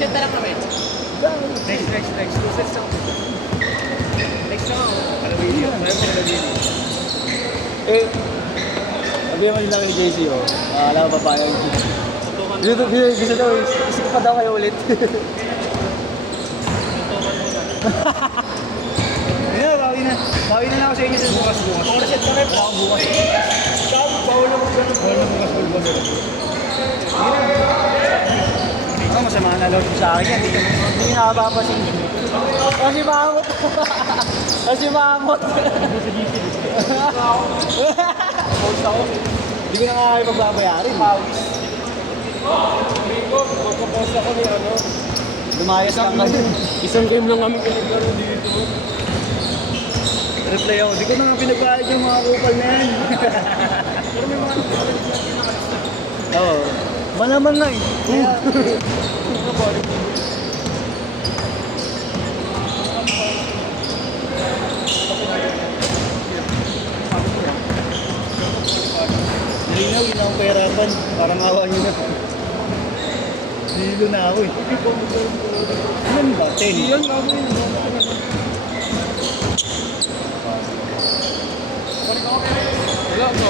set na lang kami. Next. 2 sets lang. Next na ako. Kalawili yun. Ayaw mo kalawili. Eh, sabihin mo nila kay JC, oh. Alam mo pa papayag. Gusto daw, isip pa daw kayo ulit. Hindi na, bawi na. Bawi na ako sa inyo sa bukas. Kung set kami, baka bukas. Bawal na bukas. Ano, masama na loob sa akin yan. Hindi nakapapasin. Kasi maamot. Kasi maamot. Hindi ko na nga kayo magbabayarin. Magpapost ako ni ano. Lumayas lang kami. Isang game lang kami kiniklaro dito. Reply ako. Di ko na nga pinagbayad yung mga kupal na yan. Pero may mga nakalista. Oo. Malaman na eh. Kaya, Linaw, yun ang pahirapan. Para mawa nyo na. Hilo na ako eh. Ano ba? 10? Yan nga mo yun. Wala, gago.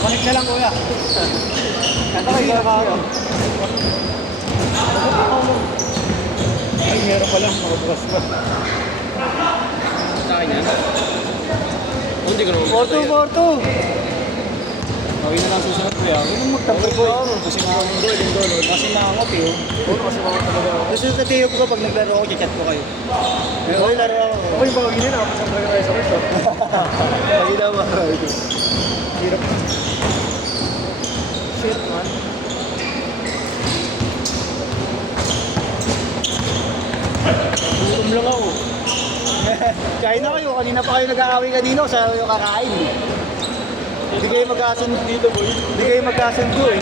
Connect na lang kuya. Kanta kayo na ako. Ay, meron pa lang. Makabukas pa. Sa akin yan. Hindi ko naman. 4-2. Gawin na lang susunod kuya. Huwag mong magtambay boy. Kasi nakakot. Kasi nakakot eh. Kasi mga talaga ako. Gusto sa tiyo ko pag naglaro ako, chat ko kayo. Okay, laro ako. Ako yung pagiginin ako. Saan tayo kayo sa gusto? Pagi na ba? Hirap. Shit, man. Gutom lang ako. Kain na kayo. Kanina pa kayo nag-aaway kanino. Sa kayo kakain. Hindi kayo magkasundo dito boy. Hindi kayo magkasundo eh.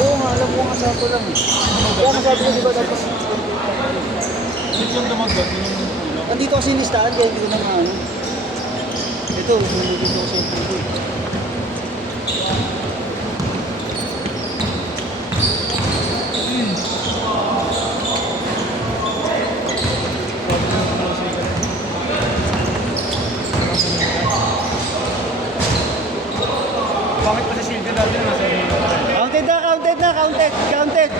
Oo nga, alam ko nga sabi lang eh. Kaya nasabi ko diba tapos... Yung damagan, yung ulam. Andito kasi listahan kaya hindi ko na maano. Ito, sumunod ko sa puso eh. Bakit pa sa silver natin nasa Counted!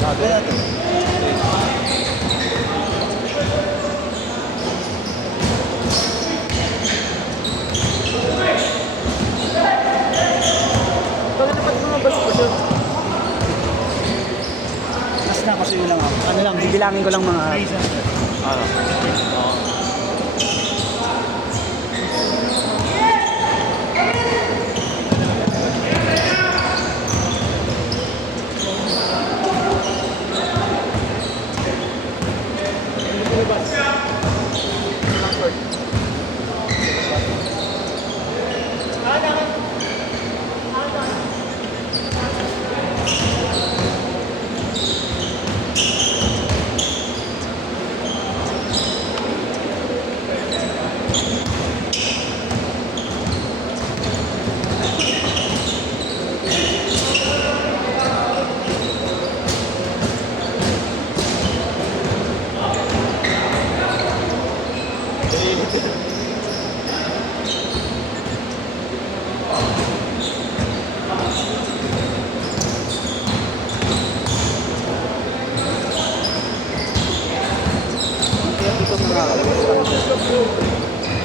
Sabi natin. Bakit dapat mga basta-basta? Mas na kasi yun lang ako. Ano lang, bibilangin ko lang mga...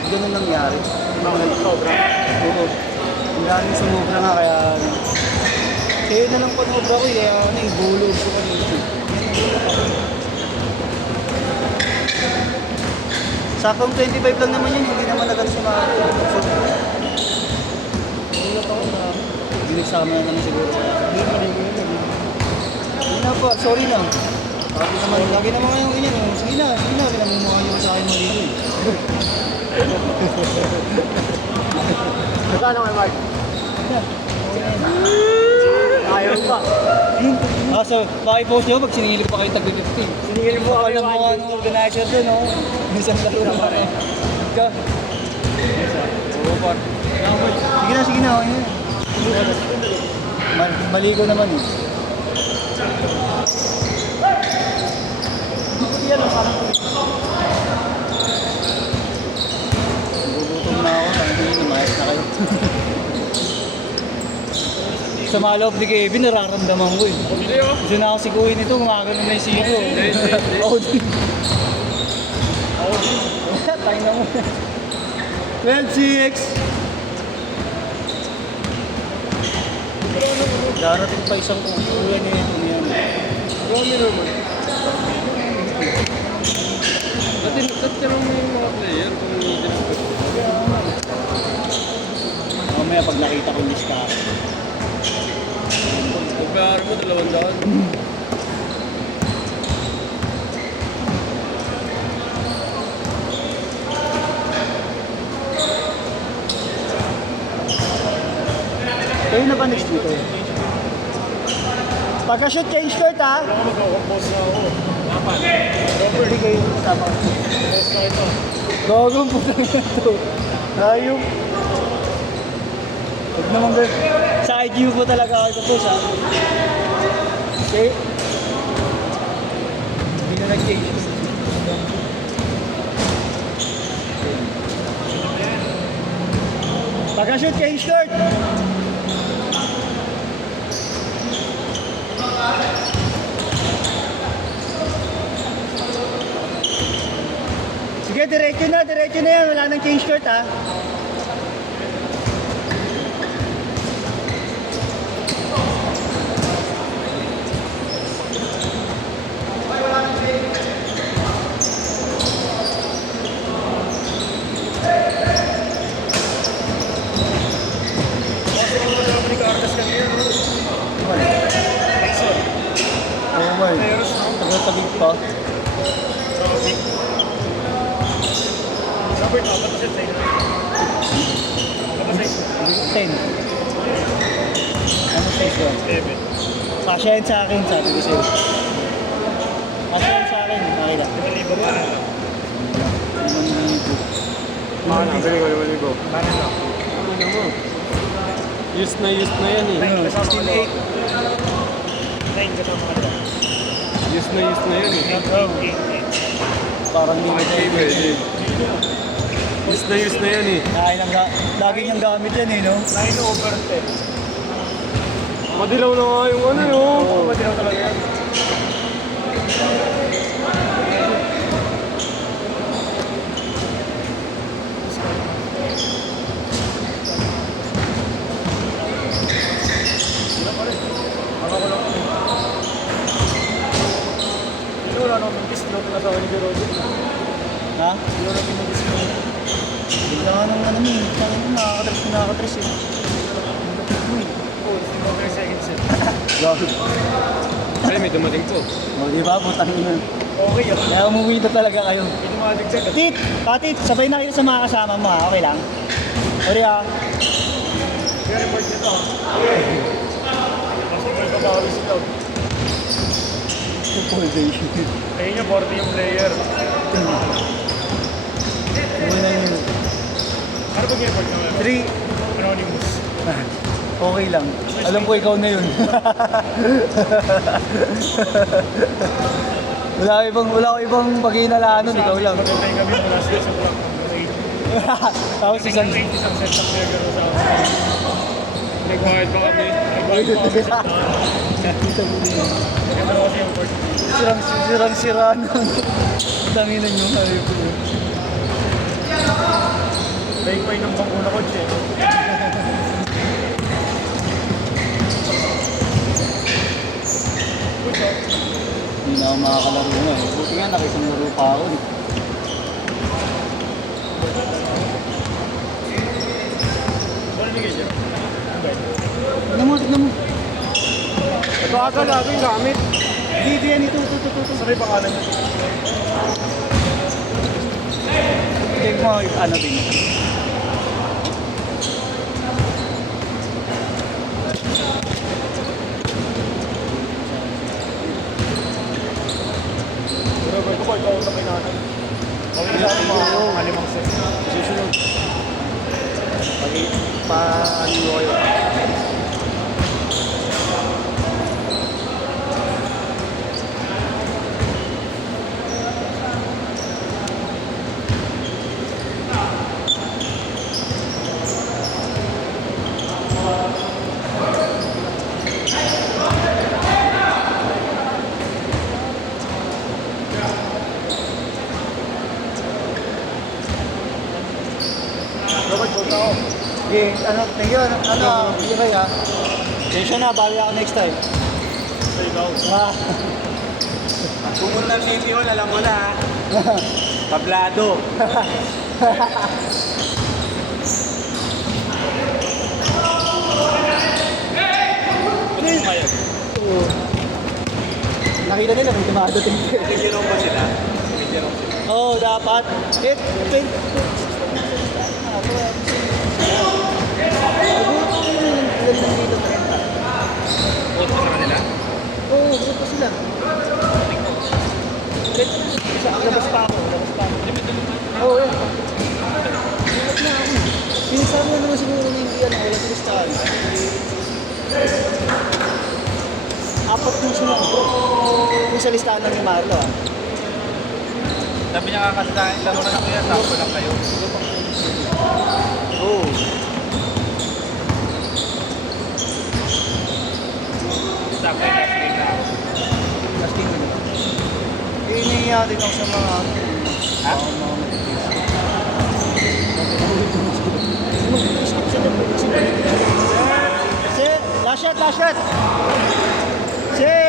Ganun nangyari. Sobra. Oo. Ang daming sumobra nga kaya ano. Kaya na lang panobra ko kaya ano eh, bulog ko kanina. Sakong 25 lang naman yun, hindi naman agad sumali. Ulat ako na. Hindi nagsama na naman siguro. Hindi na po, sorry na. Lagi naman kayong ganyan. Sige na, pinamumukha nyo sa akin mali eh. Magkano kay Mark? na. Ayaw pa. So, makipost nyo pag siningil pa kayo tag-50. Siningil mo Kapal kami ng mukha ng organizer doon, no? Isang laro na pare. Ika. Oo, par. Sige na, okay na. Mali ko naman eh. Yan ang parang Gugutom na ako, sabi nyo, namayas na kayo. Sa mga loob ni Kevin, nararamdaman ko eh. Hindi oh. Gusto na ako si Kuya nito, gumagano na yung sino. Ako din. Tayo na mo. 12-6. Darating pa isang kuya niya ito niyan. Dami naman. Tatanong mo yung mga player kung hindi na Mamaya pag nakita ko yung lista. pagbayari mo 200. Kayo na ba next dito? Pagka-shoot change court ha? Mag-compose na ako. Dapat. Hindi kayo sama. Compose na ito. Gagawin po lang ito. Ayun. Huwag naman girl. Sa IQ po talaga ako ito po sa. Okay. Hindi na nag-change. Pagka-shoot change court. Sige, diretso na yan. Wala nang change court ha. Oo, man. Tagatagig pa. Number 2, ba't siya sa'yo? Kapag sa'yo? 10. Ano size yun? 7. Kasya yan sa akin, sabi ko sa'yo. Kasya yan sa akin, nakita. 5,000 pa na. 5,000. Baka na, bili ko 5,000. Baka na. Ano mo? Use na yan eh. Ano, 16.8. 9 ka na mga dyan. Use na yan eh. Parang hindi na pwede. Use na yan eh. Lagi niyang gamit yan eh, no? 9 over 10. Madilaw na nga yung ano yun. Oo, madilaw talaga yan. Wala naman yung discount na sa ni Roger. Ha? Wala naman yung discount. Bigla ka nang ano eh. Nakakatres eh. Oh, it's the second set. Gawin. Ay, may dumating po. O, di ba? Putang ina. Okay yun. Kaya umuwi na talaga kayo. May dumating sa Tit! Patit! Sabay na kayo sa mga kasama mo ha. Okay lang? Sorry ha. Kaya report nito. Kasi may babawi sila. Full day. Kaya niya 40 yung player. Umuwi na yun. Ano pag report naman? 3. Anonymous. Okay lang. Alam ko ikaw na yun. wala ko ibang pag-iinalanan. Ikaw lang. Magantay kami mula sa isang block. Tapos isang... Isang set ng player gano'n sa akin. Nag-quiet pa kami. Nag-quiet pa kami sa tahan. Ganda kasi yung court. Sirang-sira ng... Tanginan yung sabi ko. Daig-pay ng bangko na coach eh. Hindi na ako makakalaro na eh. Buti nga nakisang laro pa ako eh. Ano bigay dyan? Tignan mo. Ito ata laging gamit. Dito yan ito. Sabi pangalan niya. Check mo ano din. ano mo kayo. Robert, punta ako. Okay, thank you, thank you kaya. Tensya na, bali ako next time. Sa ikaw. Ah, Pumunta City Hall, alam mo na ha. Tablado. Ano kaya? oo. Nakita nila, may dumadating. Nagkirong ba sila? Nagkirong sila. Oo, dapat. Eh, 20. Dito 30. Vote mo sa kanila? Oo, buto sila. Labas pa ako. Oo, yan. Labas na ako. Pinisama mo naman siguro ng hindi yan. Wala sa listahan. Apat yung sunod ko. Yung sa listahan lang ni Marlo ah. Sabi niya kakasitahin, laro na lang yan, sakto lang kayo. Oo. Sakto yung last game na ako. Last game na. Iniiya din ako sa mga Ha? mga matipis. Last shot, last shot! Set!